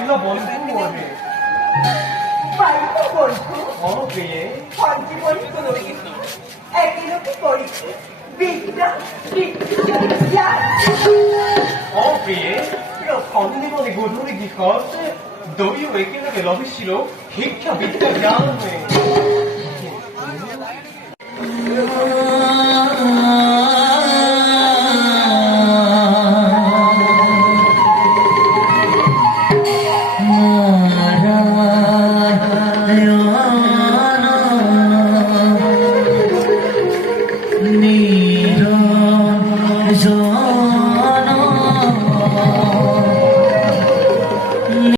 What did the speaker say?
বাল্য বন্ধু মনে বাল্য বন্ধু প্রিয়ে সঞ্জীবনী কোনোদিন একই লোকে পড়েছে বিদ্যা বিদ্যা প্ৰিয়ে সন্ধিবনে গধূলি দিশত দুয়ো একেলগে লভিছিলো শিক্ষা বিদ্যা জ্ঞান